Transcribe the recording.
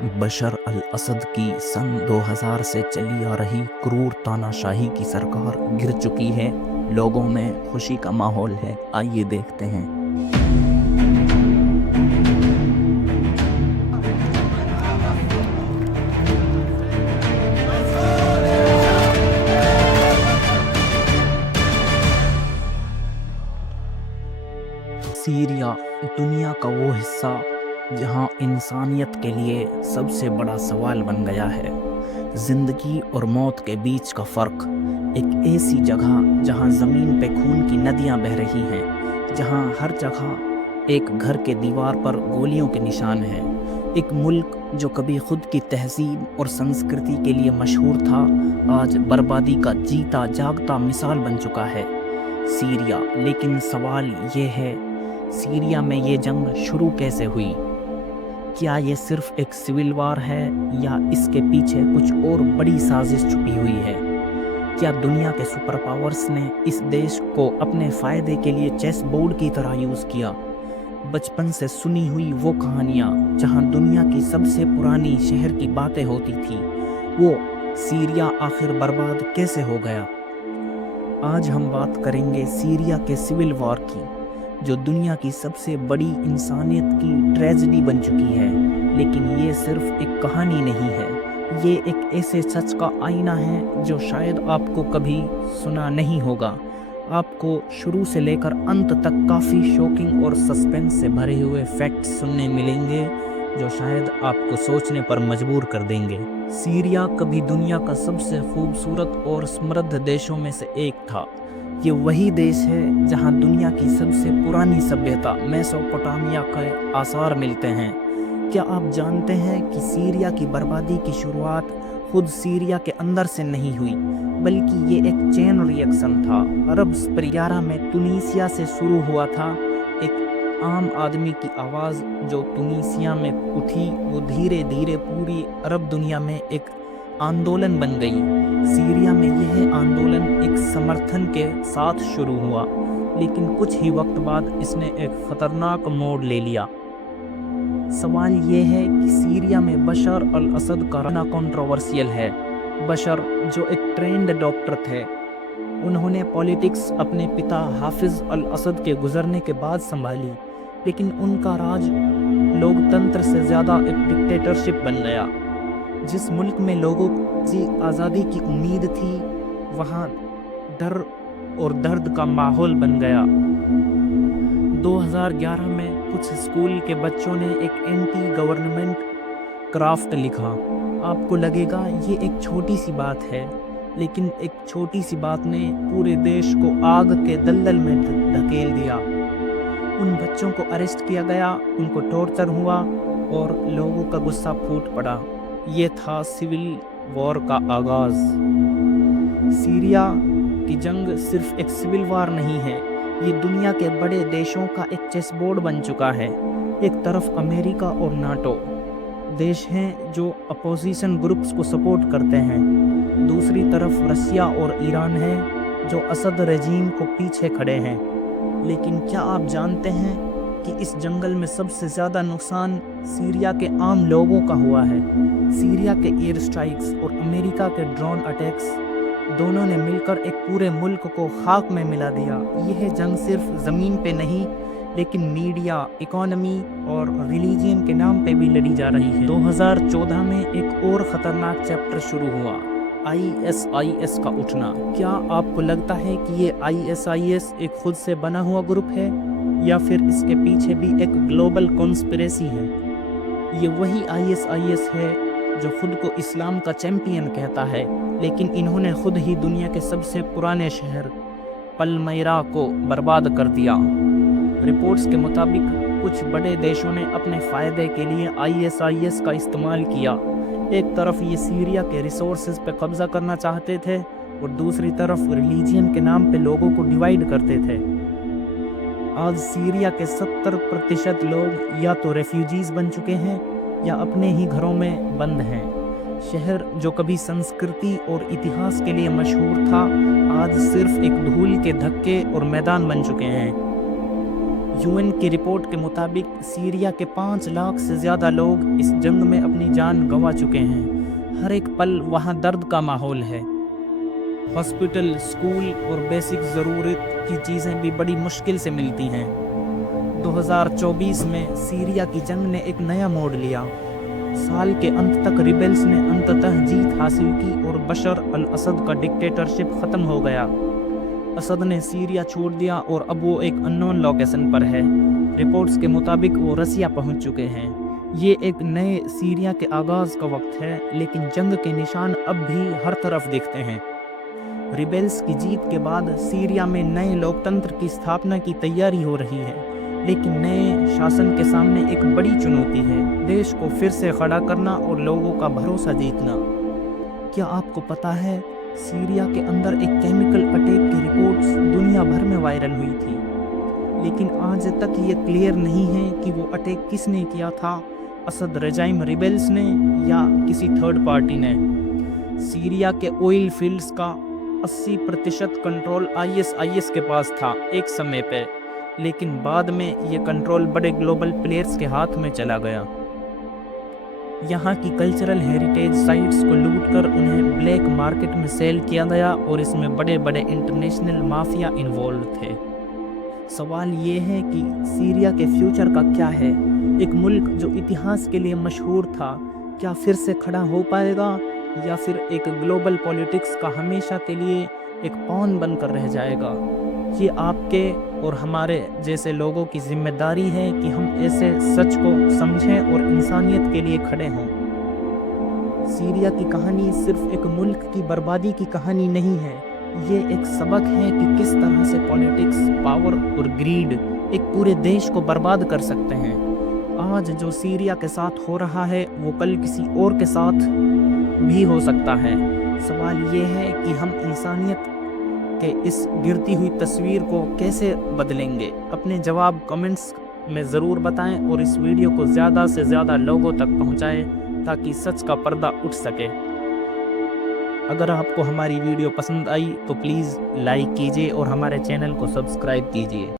बशर अल असद की सन 2000 से चली आ रही क्रूर तानाशाही की सरकार गिर चुकी है। लोगों में खुशी का माहौल है। आइए देखते हैं। सीरिया दुनिया का वो हिस्सा जहां इंसानियत के लिए सबसे बड़ा सवाल बन गया है। जिंदगी और मौत के बीच का फर्क। एक ऐसी जगह जहां जमीन पे खून की नदियां बह रही हैं, जहां हर जगह एक घर के दीवार पर गोलियों के निशान हैं। एक मुल्क जो कभी खुद की तहजीब और संस्कृति के लिए मशहूर था, आज बर्बादी का जीता जागता मिसाल बन चुका है। सीरिया। लेकिन सवाल ये है, सीरिया में ये जंग शुरू कैसे हुई? क्या ये सिर्फ एक सिविल वार है या इसके पीछे कुछ और बड़ी साजिश छुपी हुई है? क्या दुनिया के सुपर पावर्स ने इस देश को अपने फायदे के लिए चेस बोर्ड की तरह यूज किया? बचपन से सुनी हुई वो कहानियाँ जहाँ दुनिया की सबसे पुरानी शहर की बातें होती थी, वो सीरिया आखिर बर्बाद कैसे हो गया? आज हम बात करेंगे सीरिया के सिविल वॉर की, जो दुनिया की सबसे बड़ी इंसानियत की ट्रेजेडी बन चुकी है। लेकिन ये सिर्फ एक कहानी नहीं है, ये एक ऐसे सच का आईना है जो शायद आपको कभी सुना नहीं होगा। आपको शुरू से लेकर अंत तक काफ़ी शॉकिंग और सस्पेंस से भरे हुए फैक्ट्स सुनने मिलेंगे जो शायद आपको सोचने पर मजबूर कर देंगे। सीरिया कभी दुनिया का सबसे खूबसूरत और समृद्ध देशों में से एक था। ये वही देश है जहां दुनिया की सबसे पुरानी सभ्यता मेसोपोटामिया के आसार मिलते हैं। क्या आप जानते हैं कि सीरिया की बर्बादी की शुरुआत खुद सीरिया के अंदर से नहीं हुई, बल्कि ये एक चेन रिएक्शन था। अरब स्प्रिंग में तुनीसिया से शुरू हुआ था। एक आम आदमी की आवाज़ जो तुनीसिया में उठी, वो धीरे धीरे पूरी अरब दुनिया में एक आंदोलन बन गई। सीरिया में यह आंदोलन एक समर्थन के साथ शुरू हुआ, लेकिन कुछ ही वक्त बाद इसने एक खतरनाक मोड़ ले लिया। सवाल ये है कि सीरिया में बशर अल असद का रहना कंट्रोवर्शियल है। बशर जो एक ट्रेंड डॉक्टर थे, उन्होंने पॉलिटिक्स अपने पिता हाफिज अल असद के गुजरने के बाद संभाली, लेकिन उनका राज लोकतंत्र से ज़्यादा एक डिक्टेटरशिप बन गया। जिस मुल्क में लोगों को आज़ादी की उम्मीद थी, वहाँ डर और दर्द का माहौल बन गया। 2011 में कुछ स्कूल के बच्चों ने एक एंटी गवर्नमेंट क्राफ्ट लिखा। आपको लगेगा ये एक छोटी सी बात है, लेकिन एक छोटी सी बात ने पूरे देश को आग के दलदल में धकेल दिया। उन बच्चों को अरेस्ट किया गया, उनको टॉर्चर हुआ और लोगों का गुस्सा फूट पड़ा। ये था सिविल वॉर का आगाज। सीरिया की जंग सिर्फ एक सिविल वार नहीं है, ये दुनिया के बड़े देशों का एक चेस बोर्ड बन चुका है। एक तरफ अमेरिका और नाटो देश हैं जो अपोजिशन ग्रुप्स को सपोर्ट करते हैं, दूसरी तरफ रसिया और ईरान है जो असद रेजीम को पीछे खड़े हैं। लेकिन क्या आप जानते हैं कि इस जंगल में सबसे ज़्यादा नुकसान सीरिया के आम लोगों का हुआ है? सीरिया के एयर स्ट्राइक्स और अमेरिका के ड्रोन अटैक्स दोनों ने मिलकर एक पूरे मुल्क को खाक में मिला दिया। यह जंग सिर्फ ज़मीन पे नहीं, लेकिन मीडिया, इकोनॉमी और रिलीजन के नाम पे भी लड़ी जा रही है। 2014 में एक और ख़तरनाक चैप्टर शुरू हुआ, ISIS का उठना। क्या आपको लगता है कि ये ISIS एक खुद से बना हुआ ग्रुप है, या फिर इसके पीछे भी एक ग्लोबल कॉन्स्पिरेसी है? ये वही ISIS है जो खुद को इस्लाम का चैंपियन कहता है, लेकिन इन्होंने खुद ही दुनिया के सबसे पुराने शहर पलमैरा को बर्बाद कर दिया। रिपोर्ट्स के मुताबिक कुछ बड़े देशों ने अपने फ़ायदे के लिए ISIS का इस्तेमाल किया। एक तरफ ये सीरिया के रिसोर्सेज पे कब्ज़ा करना चाहते थे और दूसरी तरफ रिलीजन के नाम पे लोगों को डिवाइड करते थे। आज सीरिया के 70% लोग या तो रेफ्यूजीज बन चुके हैं या अपने ही घरों में बंद हैं। शहर जो कभी संस्कृति और इतिहास के लिए मशहूर था, आज सिर्फ एक धूल के धक्के और मैदान बन चुके हैं। UN کی رپورٹ کے مطابق سیریا کے 5 لاکھ سے زیادہ لوگ اس جنگ میں اپنی جان گنوا چکے ہیں۔ ہر ایک پل وہاں درد کا ماحول ہے۔ ہاسپٹل، اسکول اور بیسک ضرورت کی چیزیں بھی بڑی مشکل سے ملتی ہیں۔ 2024 میں سیریا کی جنگ نے ایک نیا موڑ لیا۔ سال کے انت تک ریبلز نے انتتہ جیت حاصل کی اور بشر الاسد کا ڈکٹیٹرشپ ختم ہو گیا۔ اسد نے سیریا چھوڑ دیا اور اب وہ ایک اننون لوکیشن پر ہے۔ رپورٹس کے مطابق وہ رسیا پہنچ چکے ہیں۔ یہ ایک نئے سیریا کے آغاز کا وقت ہے، لیکن جنگ کے نشان اب بھی ہر طرف دکھتے ہیں۔ ریبلز کی جیت کے بعد سیریا میں نئے لوکتنتر کی استھاپنا کی تیاری ہو رہی ہے، لیکن نئے شاسن کے سامنے ایک بڑی چنوتی ہے: دیش کو پھر سے کھڑا کرنا اور لوگوں کا بھروسہ جیتنا۔ کیا آپ کو پتا ہے سیریا کے اندر ایک کیمیکل اٹیک کی رپورٹس دنیا بھر میں وائرل ہوئی تھی، لیکن آج تک یہ کلیئر نہیں ہے کہ وہ اٹیک کس نے کیا تھا، اسد رجائم ریبلز نے یا کسی تھرڈ پارٹی نے۔ سیریا کے آئل فیلڈز کا 80% کنٹرول IS کے پاس تھا ایک سمے پہ، لیکن بعد میں یہ کنٹرول بڑے گلوبل پلیئرز کے ہاتھ میں چلا گیا۔ یہاں کی کلچرل ہیریٹیج سائٹس کو لوٹ کر انہیں بلیک مارکیٹ میں سیل کیا گیا اور اس میں بڑے بڑے انٹرنیشنل مافیا انوالو تھے۔ سوال یہ ہے کہ سیریا کے فیوچر کا کیا ہے؟ ایک ملک جو اتہاس کے لیے مشہور تھا، کیا پھر سے کھڑا ہو پائے گا یا پھر ایک گلوبل پولیٹکس کا ہمیشہ کے لیے ایک پون بن کر رہ جائے گا؟ یہ آپ کے اور ہمارے جیسے لوگوں کی ذمہ داری ہے کہ ہم ایسے سچ کو سمجھیں اور انسانیت کے لیے کھڑے ہوں۔ سیریا کی کہانی صرف ایک ملک کی بربادی کی کہانی نہیں ہے، یہ ایک سبق ہے کہ کس طرح سے پولیٹکس، پاور اور گریڈ ایک پورے دیش کو برباد کر سکتے ہیں۔ آج جو سیریا کے ساتھ ہو رہا ہے وہ کل کسی اور کے ساتھ بھی ہو سکتا ہے۔ سوال یہ ہے کہ ہم انسانیت کہ اس گرتی ہوئی تصویر کو کیسے بدلیں گے؟ اپنے جواب کمنٹس میں ضرور بتائیں اور اس ویڈیو کو زیادہ سے زیادہ لوگوں تک پہنچائیں تاکہ سچ کا پردہ اٹھ سکے۔ اگر آپ کو ہماری ویڈیو پسند آئی تو پلیز لائک کیجیے اور ہمارے چینل کو سبسکرائب کیجیے۔